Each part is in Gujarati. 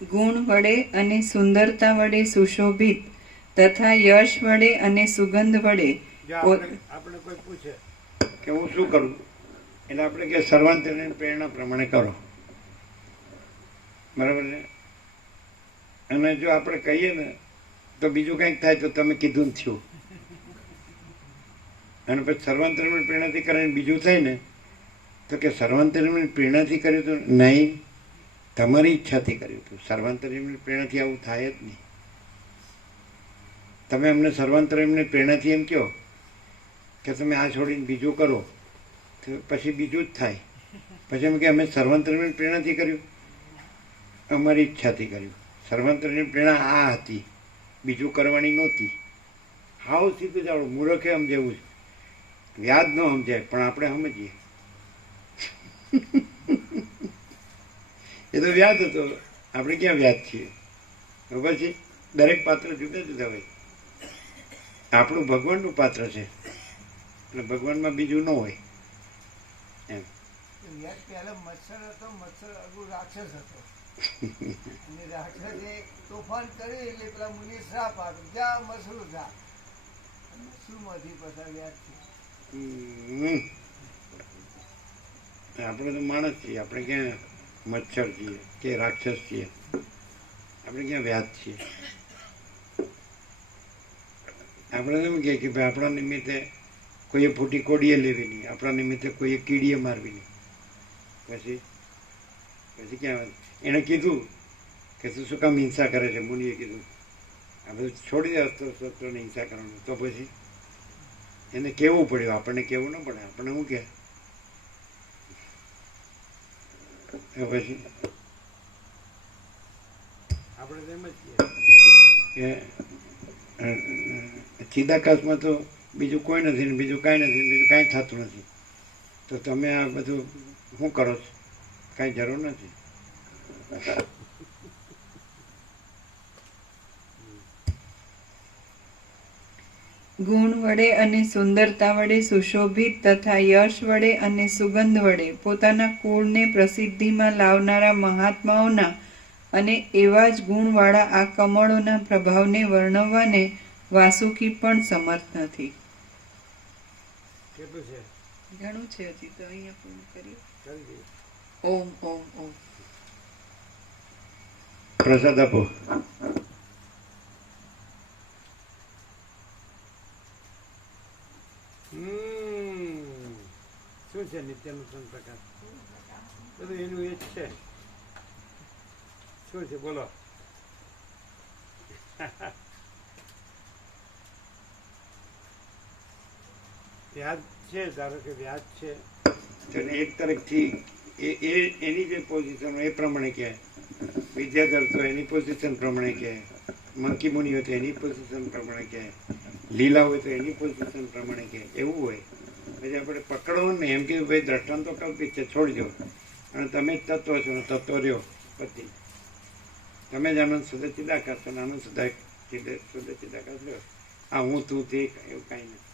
ગુણ વડે અને સુંદરતા વડે સુશોભિત તથા યશ વડે અને સુગંધ વડે આપણે કોઈ પૂછે કે હું શું કરું, એટલે આપણે કે સર્વાંતરની પ્રેરણા પ્રમાણે કરો, બરાબર છે. અને જો આપણે કહીએ ને તો બીજું કંઈક થાય તો તમે કીધું ને થયું, અને પછી સર્વાંતરની પ્રેરણાથી કરીને બીજું થાય ને તો કે સર્વાંતરની પ્રેરણાથી કર્યું હતું નહીં, તમારી ઈચ્છાથી કર્યું હતું. સર્વાંતરની પ્રેરણાથી આવું થાય જ નહીં. તમે અમને સર્વાંતરની પ્રેરણાથી એમ કહો કે તમે આ છોડીને બીજું કરો તો પછી બીજું જ થાય. પછી એમ કે અમે સર્વાંતરની પ્રેરણાથી કર્યું, અમારી ઈચ્છાથી કર્યું. સર્વાંતરની પ્રેરણા આ હતી, બીજું કરવાની નહોતી. હાવ સીધું જાણું, મૂર્ખે સમજાવું છે, વ્યાજ ન સમજાય પણ આપણે સમજીએ. એ તો વ્યાજ હતો, આપણે ક્યાં વ્યાજ છીએ. પછી દરેક પાત્ર જુદા જુદા હોય. આપણું ભગવાનનું પાત્ર છે એટલે ભગવાનમાં બીજું ન હોય એમ. મચ્છર હતો, મચ્છર અગુ રાક્ષસ હતો અને રાક્ષસે તોફાન કર્યું એટલે પેલા મુનિ શ્રાપ આપ્યો, જા મસરૂ જા. મસરૂમાંથી પસાર વ્યાજ છે. આપણે તો માણસ છીએ, આપણે ક્યાં મચ્છર છીએ કે રાક્ષસ છીએ, આપણે ક્યાં વ્યાજ છીએ. આપણે એમ કહે કે ભાઈ આપણા નિમિત્તે કોઈએ ફૂટી કોડીએ લેવી નહીં, આપણા નિમિત્તે કોઈએ કીડીએ મારવી નહીં. પછી પછી ક્યાં એણે કીધું કે તું શું કામ હિંસા કરે છે, મુનિએ કીધું આ બધું છોડી દે શસ્ત્રોને હિંસા કરવાનું. તો પછી એને કહેવું પડ્યું, આપણને કહેવું ન પડે, આપણને શું કહે. પછી આપણે તો એમ જ કહીએ કે ચિદાકાશમાં તો બીજું કોઈ નથી ને બીજું કાંઈ નથી ને બીજું કાંઈ થતું નથી, તો તમે આ બધું શું કરો છો, કાંઈ જરૂર નથી. ગુણ વડે અને સુંદરતા વડે સુશોભિત તથા યશ વડે અને સુગંધ વડે પોતાના કુળને પ્રસિદ્ધિમાં લાવનારા મહાત્માઓના અને એવા જ ગુણવાળા આ કમળોના પ્રભાવને વર્ણવવાને વાસુકી પણ સમર્થ નથી. કેટલું છે? ઘણું છે, હજી તો અહીંયા પૂર્ણ કરીએ. ઓમ ઓમ ઓમ. પ્રસાદ આપો. શું છે નિત્યાનંદ પ્રકાશ? બધું એનું એ જ છે. શું છે બોલો? વ્યાજ છે, ધારો કે વ્યાજ છે, એક તરફથી એની જે પોઝિશન હોય એ પ્રમાણે કહે, વિદ્યાધર તો એની પોઝિશન પ્રમાણે કહે, મંકી મુનિ હોય તો એની પોઝિશન પ્રમાણે કહે, લીલા હોય તો એની પોઝિશન પ્રમાણે કહે, એવું હોય. પછી આપણે પકડો ને એમ કીધું ભાઈ દ્રષ્ટાંત તો કલ્પિત છે, છોડી દો, અને તમે જ તત્વ છો ને તત્વ રહ્યો પછી તમે જ આનંદ શુદ્ધ ચિદાકાશ છો ને આનંદ શુદ્ધ ચિદાકાશ રહ્યો. આ હું તું તે એવું કાંઈ નથી.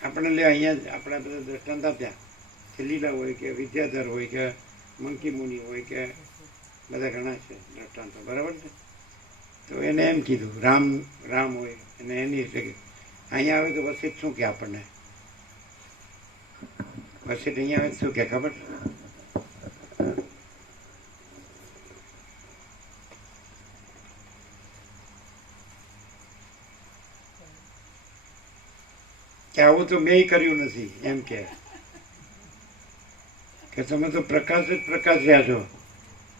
આપણે લે અહીંયા જ આપણા બધા દ્રષ્ટાંત આપ્યા કે લીલા હોય કે વિદ્યાધર હોય કે મંકી મુનિ હોય કે બધા ઘણા છે દ્રષ્ટાંતો, બરાબર છે. તો એને એમ કીધું રામ હોય અને એની એટલે અહીંયા આવે તો વસિત શું કે આપણને વસિત અહીંયા આવે શું કે ખબર કે આવું તો મેં કર્યું નથી, એમ કે તમે તો પ્રકાશ જ પ્રકાશ રહ્યા છો,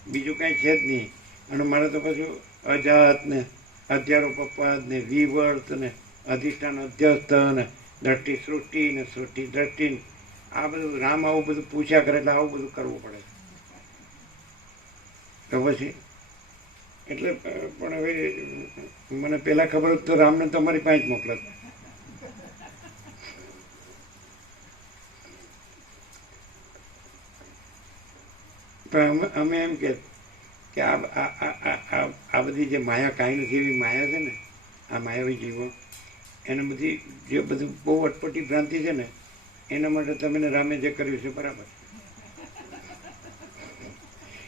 બીજું કાંઈ છે જ નહીં. અને મારે તો પાછું અજાત ને અધ્યારોપદ ને વિવર્ત ને અધિષ્ઠાન અધ્યસ્થ ને દ્રષ્ટિ સૃષ્ટિ ને સૃષ્ટિ દ્રષ્ટિ, આ બધું રામ આવું બધું પૂછ્યા કરે એટલે આવું બધું કરવું પડે. તો પછી એટલે પણ હવે મને પહેલાં ખબર હોત તો રામને તમારી પાસે જ મોકલત. પણ અમે એમ કે આ બધી જે માયા કાંઈ નથી એવી માયા છે ને, આ માયાવી જીવો એને બધી જે બધું બહુ અટપટી ભ્રાંતિ છે ને, એના માટે તમે રામે જે કર્યું છે બરાબર.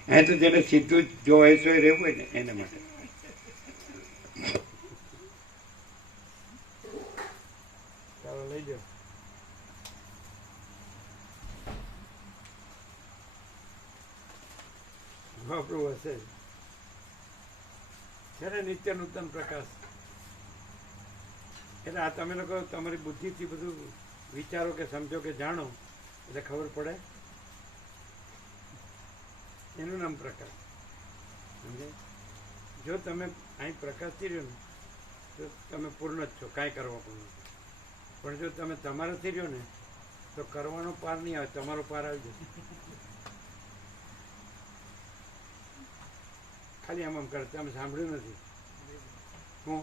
અહીં તો જેને સીધું જ જો હોય રહેવું હોય ને એના માટે. ચાલો લઈ જાઓ. આપણું હશે ત્યારે નિત્ય નૂતન પ્રકાશ. એટલે આ તમે લોકો તમારી બુદ્ધિથી બધું વિચારો કે સમજો કે જાણો એટલે ખબર પડે. એનું નામ પ્રકાશ. સમજે? જો તમે અહીં પ્રકાશથી રહ્યો ને તો તમે પૂર્ણ જ છો, કાંઈ કરવા પણ નથી. પણ જો તમે તમારાથી રહ્યો ને તો કરવાનો પાર નહીં આવે, તમારો પાર આવી જશે. ખાલી આમ આમ કરે, તમે સાંભળ્યું નથી. હું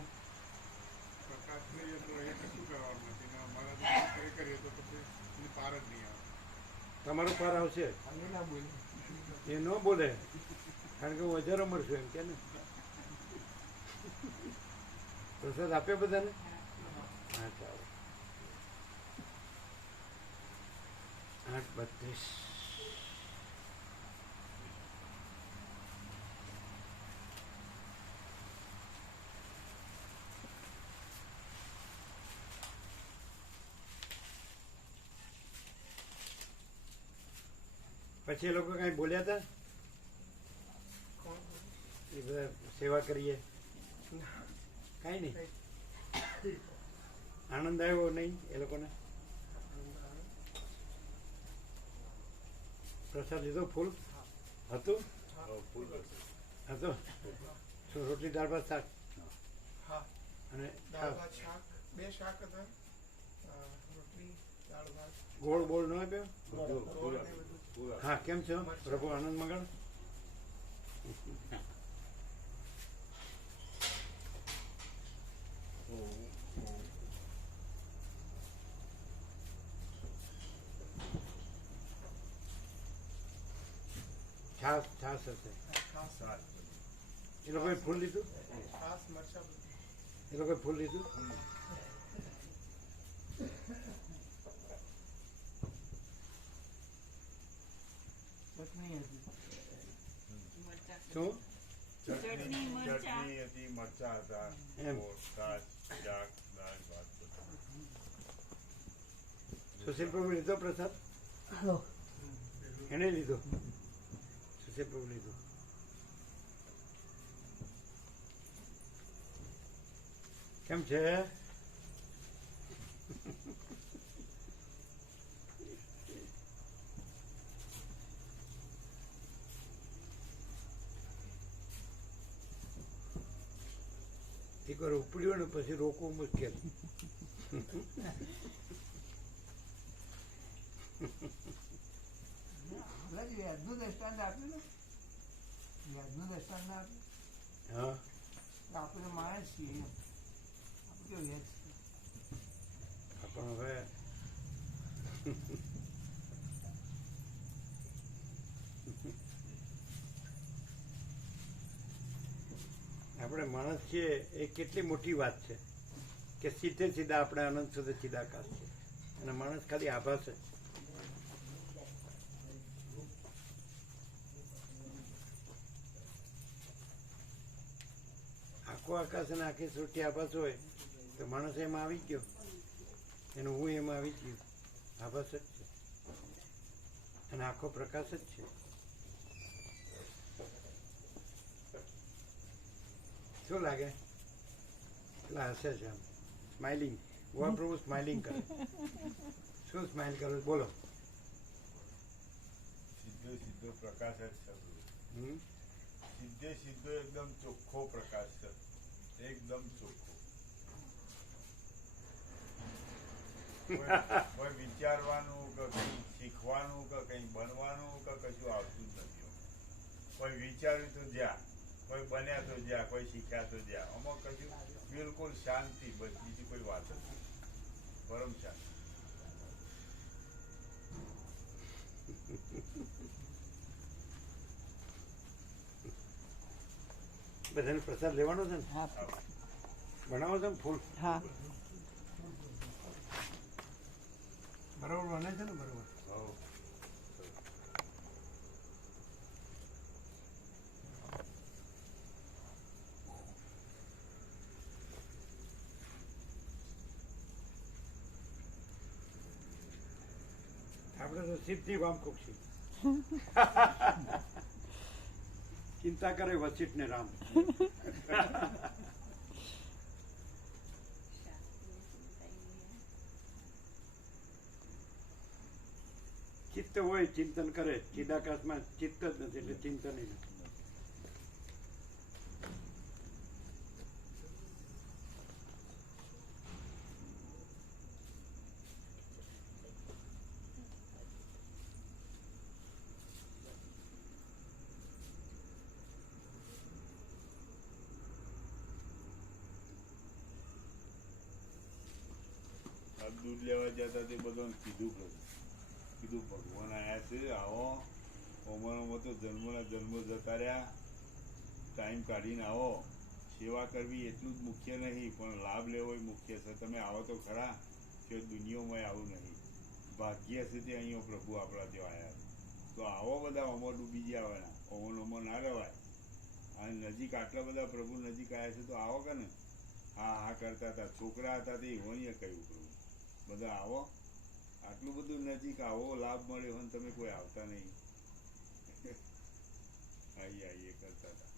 તમારો પાર આવશે એ ન બોલે, કારણ કે હું હજારો મળશું એમ કે ને. પ્રસાદ આપ્યો બધાને? હા ચાલો. 8:32. પછી એ લોકો કઈ બોલ્યા હતા? એ બધા સેવા કરીએ કઈ નહીં? આનંદ આવ્યો નહીં એ લોકોને? પ્રસાદ લીધો? ફૂલ હતું? હતું? શું રોટલી દાળ ભાત શાક? અને બે શાક હતા, રોટલી દાળ ભાત. ગોળ બોળ ન આપ્યો? હા, કેમ છો પ્રભુ? આનંદ મંગળ. છાસ છાસ હશે. એ લોકોએ ફૂલ લીધું? છાસ મરચા બધું. એ લોકોએ ફૂલ લીધું? શું ચટણી હતી, મરચા હતા, એમ. શાક, દાળ ભાત. સુશીલ પ્રભુ લીધો પ્રસાદ? એને લીધો? સુશીલ પ્રભુ લીધો? કેમ છે? એક વાર ઉપડ્યો ને પછી રોકવું મુશ્કેલ. વ્યાજનું દ્રષ્ટાંત આપ્યું ને, વ્યાજનું દ્રષ્ટાંત આપ્યું. હા, આપણે માણસ છીએ, આપણે કેવું વ્યાજ છે? પણ હવે આપણે માણસ છીએ એ કેટલી મોટી વાત છે કે સીધે સીધા આપણે અનંત સુધી ચિદાકાશ છે અને માણસ ખાલી આભાસ જ. આખો આકાશ અને આખી સૃષ્ટિ આભાસ હોય તો માણસ એમાં આવી ગયો, એનું હું એમાં આવી ગયું. આભાસ જ છે અને આખો પ્રકાશ જ છે. શું લાગે? પેલા હસે છે આમ સ્માઇલિંગ. ગોવા પ્રભુ સ્માઇલિંગ કરે. શું સ્માઇલ કરો? બોલો. સીધો પ્રકાશ જ છે. સીધો એકદમ ચોખ્ખો પ્રકાશ છે, એકદમ ચોખ્ખો. કોઈ વિચારવાનું કે કંઈ શીખવાનું કે કંઈ બનવાનું કે કશું આવતું જ નથી. કોઈ વિચાર્યું તો જ્યાં, કોઈ બન્યા તો જ્યાં, કોઈ શીખ્યા તો જ્યાં. આમાં કશું બિલકુલ શાંતિ, બસ બીજી કોઈ વાત જ નથી. પરમ શાંતિ. બધાને પ્રસાદ લેવાનો છે ને? બનાવો છો ને ફૂલ? હા. બરાબર બને છે ને? બરાબર. આપણે તો સિદ્ધિ વામ ખુશી ચિંતા કરે વસિષ્ઠ ને રામ. ચિત્ત હોય ચિંતન કરે, ચિદાકાશમાં ચિત્ત જ નથી એટલે ચિંતન નથી. આ દૂધ લેવા જતા તે બધાને કીધું ભગવાન આયા છે, આવો અમારામાં તો જન્મના જન્મ જતા રહ્યા, ટાઈમ કાઢીને આવો. સેવા કરવી એટલું જ મુખ્ય નહીં, પણ લાભ લેવો એ મુખ્ય છે. તમે આવો તો ખરા કે દુનિયામાં આવું નહીં. ભાગ્ય છે તે અહીંયા પ્રભુ આપણા ત્યાં આવ્યા તો આવો બધા અમો ડૂબી જવાના, અમો ના રહેવાય. આ નજીક આટલા બધા પ્રભુ નજીક આવ્યા છે તો આવો કે ને. હા કરતા હતા, છોકરા હતા તે એવોને કહ્યું પ્રભુ બધા આવો, આટલું બધું નજીક આવો લાભ મળ્યો હોય તમે કોઈ આવતા નહીં. આઈએ કરતા હતા.